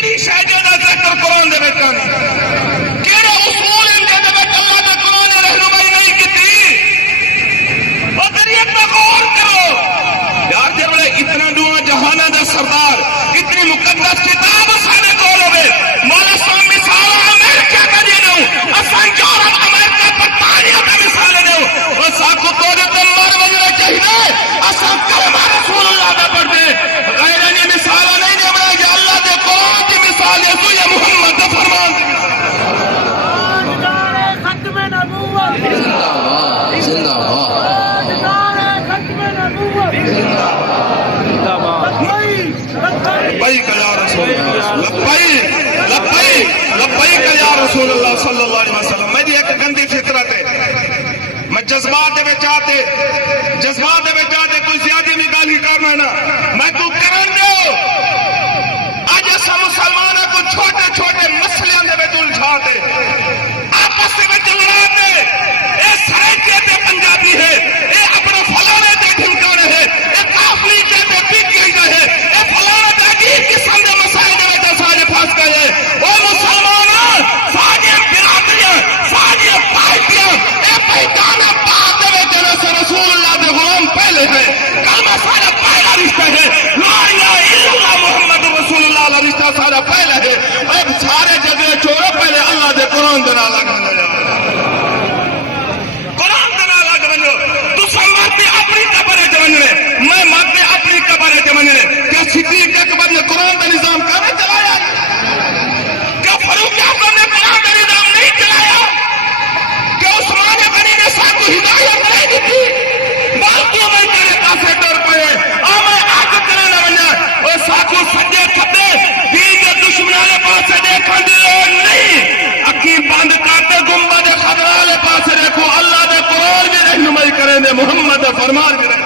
کیڑی شے دا ذکر قرآن دے وچ کیڑے اصول دے وچ اللہ دے قرآن نے رہنمائی نہیں کیتی؟ او طریقت پہ غور کرو یار، جے بڑے اتنا دعا جہانہ دا سردار اتنی مقدس کتاب ساڈے کول ہوے، مولا صاحب مثال امریکہ کا دے دو، اساں یورپ امریکہ برطانیہ کا مثال دے دو، او ساکو توڑے تے مر وجنا چاہیے، اساں کلمہ رسول اللہ دا پڑھ دے، غیر نے مثال نہیں دے بڑا کہ اللہ دے قرآن کی مثال ہے تو یہ محمد دا فرمان دی ختم نبوت زندہ باد ختم نبوت لبیک یا رسول اللہ، لبیک لبیک لبیک یا رسول اللہ صلی اللہ علیہ وسلم۔ میری ایک گندی فطرت ہے، میں جذبات دے وچ آتے کوئی زیادہ نہیں گل ہی کرنا نا، میں تو کرن دیو اج اساں مسلماناں کو چھوٹے چھوٹے مسئلیاں دے وچ الجھا دے، آپس دے وچ لڑا دے، اے سرائکے تے پنجابی ہے، اے اپنے فلانے تے ڈھمکانے ہے، اے کافلی تے پی کے ہے، اے فلانے تے عجیب قسم دے مسائل دے وچ سارے پھنس گئے۔ او مسلماناں ساری برادریاں ساری پارٹیاں اے پہچانا بات دے وچ رسول اللہ دے غلام پہلے ہے، کلمہ سارا پہلا رشتہ ہے، لا الہ الا اللہ محمد رسول اللہ کا رشتہ سارا پہلا ہے۔ اب سارے جگہ چھوڑو، پہلے اللہ دے قرآن دے نال لگ بنو، قرآن دے نال لگ بنو۔ تساں مرتے اپنی قبر وچ ونجنے، میں مرتے اپنی قبر وچ ونجنے۔ کیا صدیق اکبر نے قرآن کا نظام کر چلایا؟ کیا فاروق اعظم نے قرآن کا نظام نہیں چلایا؟ کیا عثمان غنی نے سب کو ہدایت نہیں دیتی؟ بالکل میں تیرے پاسے ڈر پے میں آگ کرے نہ بنیا، اور ساکو سجے کھبے دین کے دشمنوں کے پاسے دیکھن دی لوڑ نہیں، اکھی بند کرتے گنبد خضرا والے پاسے دیکھو، اللہ دے قرآن بھی رہنمائی کریں دے، محمد دے فرمان بھی رہنمائی